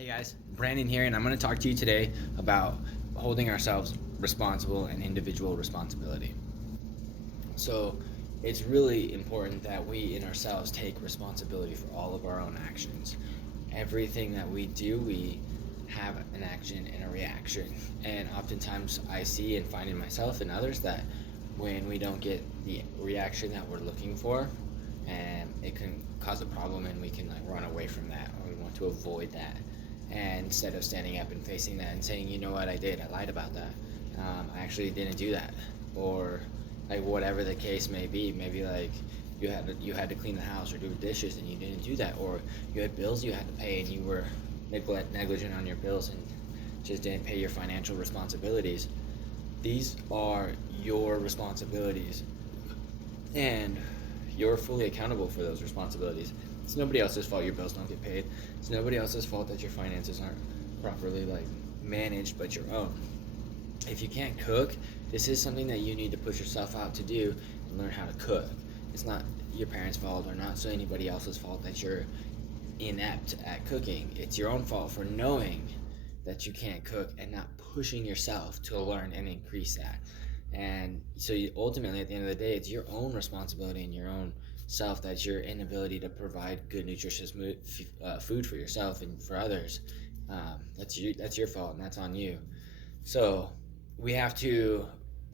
Hey guys, Brandon here, and I'm going to talk to you today about holding ourselves responsible and individual responsibility. So, it's really important that we in ourselves take responsibility for all of our own actions. Everything that we do, we have an action and a reaction. And oftentimes, I see and find in myself and others that when we don't get the reaction that we're looking for, and it can cause a problem, and we can like run away from that, or we want to avoid that. And instead of standing up and facing that and saying, you know what, I did, I lied about that, I actually didn't do that, or like whatever the case may be, maybe like you had to clean the house or do dishes and you didn't do that, or you had bills you had to pay and you were negligent on your bills and just didn't pay your financial responsibilities. These are your responsibilities, and you're fully accountable for those responsibilities. It's nobody else's fault your bills don't get paid. It's nobody else's fault that your finances aren't properly like managed, but your own. If you can't cook, this is something that you need to push yourself out to do and learn how to cook. It's not your parents' fault or not so anybody else's fault that you're inept at cooking. It's your own fault for knowing that you can't cook and not pushing yourself to learn and increase that. And so ultimately, at the end of the day, it's your own responsibility and your own self, that's your inability to provide good, nutritious food for yourself and for others. That's your fault, and that's on you. So we have to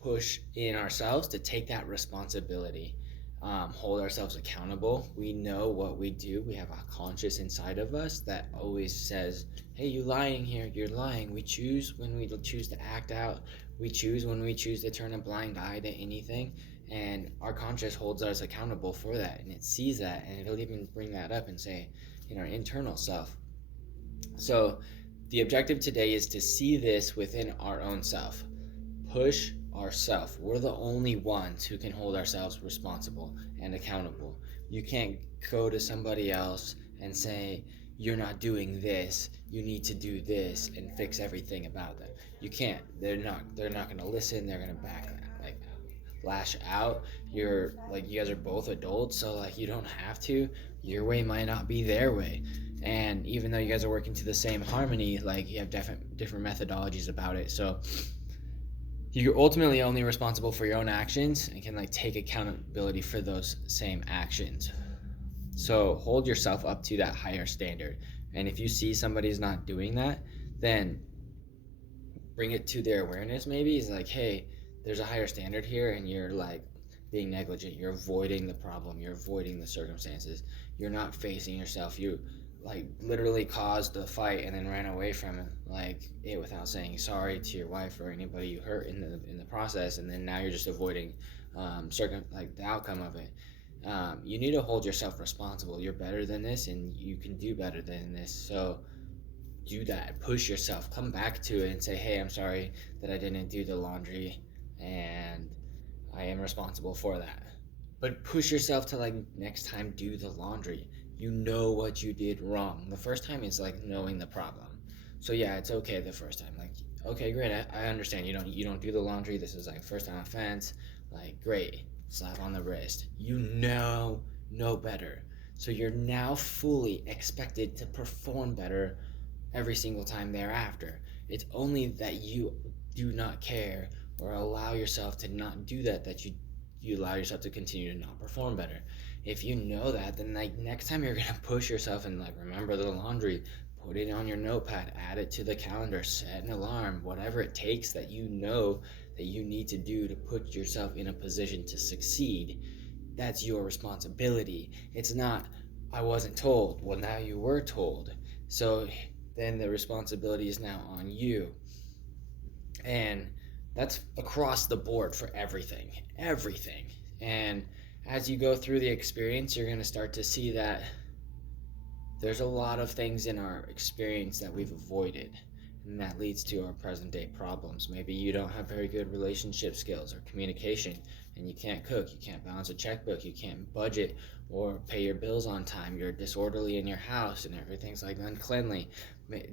push in ourselves to take that responsibility, hold ourselves accountable. We know what we do. We have a conscious inside of us that always says, hey, you lying here, you're lying. We choose when we choose to act out. We choose when we choose to turn a blind eye to anything. And our conscious holds us accountable for that. And it sees that, and it'll even bring that up and say, in our internal self. So the objective today is to see this within our own self. Push ourselves. We're the only ones who can hold ourselves responsible and accountable. You can't go to somebody else and say, you're not doing this, you need to do this, and fix everything about that. You can't. They're not gonna listen, they're gonna like lash out. You guys are both adults, so like you don't have to. Your way might not be their way. And even though you guys are working to the same harmony, like you have different methodologies about it. So you're ultimately only responsible for your own actions and can like take accountability for those same actions. So hold yourself up to that higher standard. And if you see somebody's not doing that, then bring it to their awareness. Maybe it's like, hey, there's a higher standard here, and you're like being negligent. You're avoiding the problem. You're avoiding the circumstances. You're not facing yourself. You like literally caused the fight and then ran away from it, like it, without saying sorry to your wife or anybody you hurt in the process. And then now you're just avoiding the outcome of it. You need to hold yourself responsible. You're better than this, and you can do better than this. So do that. Push yourself. Come back to it and say, hey, I'm sorry that I didn't do the laundry, and I am responsible for that. But push yourself to like next time do the laundry. You know what you did wrong. The first time is like knowing the problem. So yeah, it's okay the first time. Like, okay, great. I understand you don't do the laundry. This is like first time offense. Like, great. Slap on the wrist. You know better. So you're now fully expected to perform better every single time thereafter. It's only that you do not care or allow yourself to not do that you allow yourself to continue to not perform better. If you know that, then like next time you're gonna push yourself and like remember the laundry, put it on your notepad, add it to the calendar, set an alarm, whatever it takes that you know that you need to do to put yourself in a position to succeed. That's your responsibility. It's not, I wasn't told. Well, now you were told. So then the responsibility is now on you. And that's across the board for everything. And as you go through the experience, you're going to start to see that there's a lot of things in our experience that we've avoided, and that leads to our present day problems. Maybe you don't have very good relationship skills or communication, and you can't cook, you can't balance a checkbook, you can't budget or pay your bills on time, you're disorderly in your house, and everything's like uncleanly.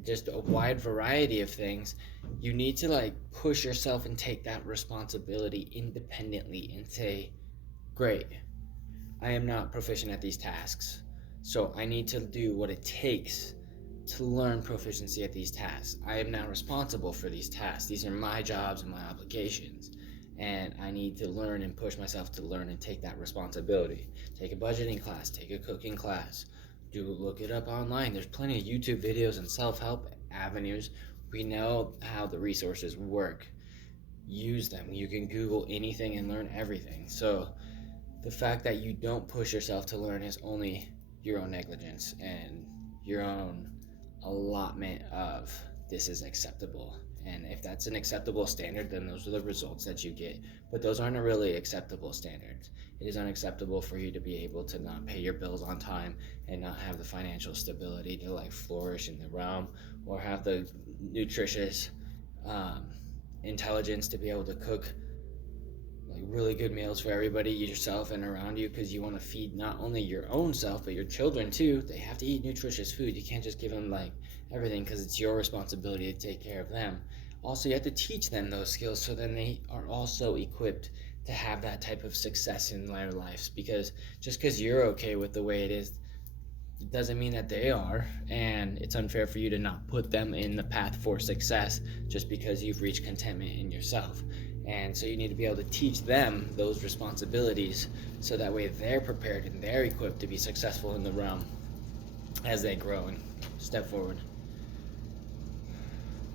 Just a wide variety of things. You need to like push yourself and take that responsibility independently and say, great, I am not proficient at these tasks, so I need to do what it takes to learn proficiency at these tasks. I am now responsible for these tasks. These are my jobs and my obligations. And I need to learn and push myself to learn and take that responsibility. Take a budgeting class, take a cooking class, look it up online. There's plenty of YouTube videos and self-help avenues. We know how the resources work. Use them. You can Google anything and learn everything. So the fact that you don't push yourself to learn is only your own negligence and your own allotment of this is acceptable. And if that's an acceptable standard, then those are the results that you get. But those aren't really acceptable standards. It is unacceptable for you to be able to not pay your bills on time and not have the financial stability to like flourish in the realm, or have the nutritious intelligence to be able to cook like really good meals for everybody, yourself and around you, because you want to feed not only your own self but your children too. They have to eat nutritious food. You can't just give them like everything, because it's your responsibility to take care of them. Also, you have to teach them those skills so then they are also equipped to have that type of success in their lives, because just because you're okay with the way it is, it doesn't mean that they are, and it's unfair for you to not put them in the path for success just because you've reached contentment in yourself. And so you need to be able to teach them those responsibilities so that way they're prepared and they're equipped to be successful in the realm as they grow and step forward.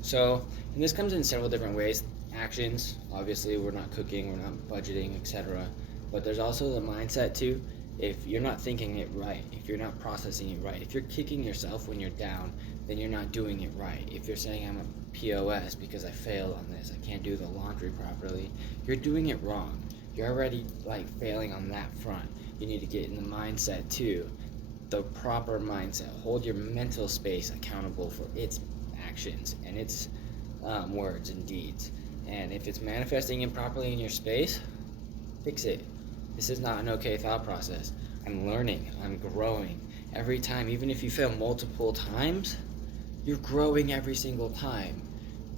So, and this comes in several different ways. Actions, obviously we're not cooking, we're not budgeting, etc. But there's also the mindset too. If you're not thinking it right, if you're not processing it right, if you're kicking yourself when you're down, then you're not doing it right. If you're saying I'm a POS because I failed on this, I can't do the laundry properly, you're doing it wrong. You're already like failing on that front. You need to get in the mindset too, the proper mindset. Hold your mental space accountable for its actions and its words and deeds. And if it's manifesting improperly in your space, fix it. This is not an okay thought process. I'm learning, I'm growing. Every time, even if you fail multiple times, you're growing every single time.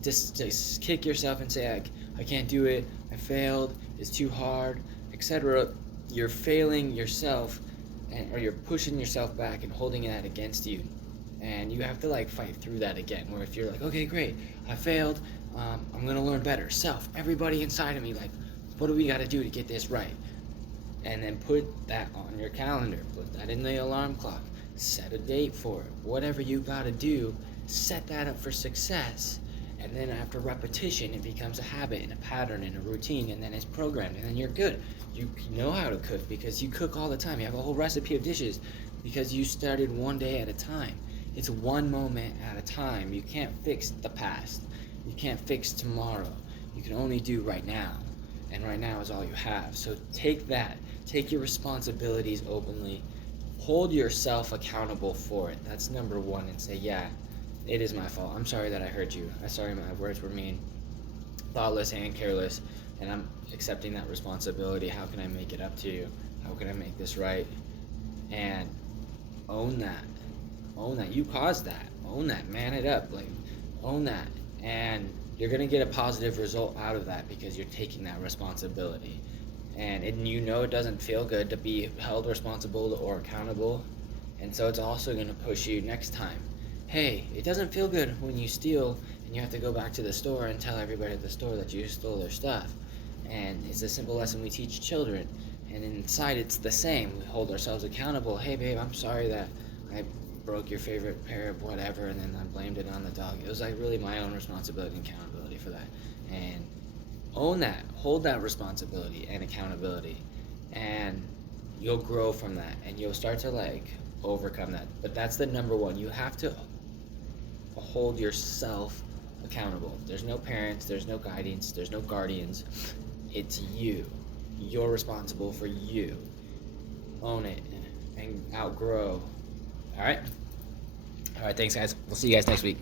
Just kick yourself and say, I can't do it, I failed, it's too hard, etc. You're failing yourself, or you're pushing yourself back and holding that against you. And you have to like fight through that again, where if you're like, okay, great, I failed, I'm gonna learn better. Everybody inside of me, like, what do we gotta do to get this right? And then put that on your calendar, put that in the alarm clock, set a date for it. Whatever you gotta do, set that up for success. And then after repetition, it becomes a habit and a pattern and a routine, and then it's programmed, and then you're good. You know how to cook because you cook all the time. You have a whole recipe of dishes because you started one day at a time. It's one moment at a time. You can't fix the past. You can't fix tomorrow. You can only do right now. And right now is all you have. So take that. Take your responsibilities openly. Hold yourself accountable for it. That's number one. And say, yeah, it is my fault. I'm sorry that I hurt you. I'm sorry my words were mean, thoughtless, and careless. And I'm accepting that responsibility. How can I make it up to you? How can I make this right? And own that. Own that. You caused that. Own that. Man it up. Like, own that. And you're going to get a positive result out of that because you're taking that responsibility. And you know it doesn't feel good to be held responsible or accountable. And so it's also going to push you next time. Hey, it doesn't feel good when you steal and you have to go back to the store and tell everybody at the store that you stole their stuff. And it's a simple lesson we teach children. And inside it's the same. We hold ourselves accountable. Hey, babe, I'm sorry that I broke your favorite pair of whatever, and then I blamed it on the dog. It was like really my own responsibility and accountability for that. And own that. Hold that responsibility and accountability. And you'll grow from that. And you'll start to like overcome that. But that's the number one. You have to hold yourself accountable. There's no parents, there's no guidance, there's no guardians. It's you. You're responsible for you. Own it and outgrow. All right, thanks guys. We'll see you guys next week.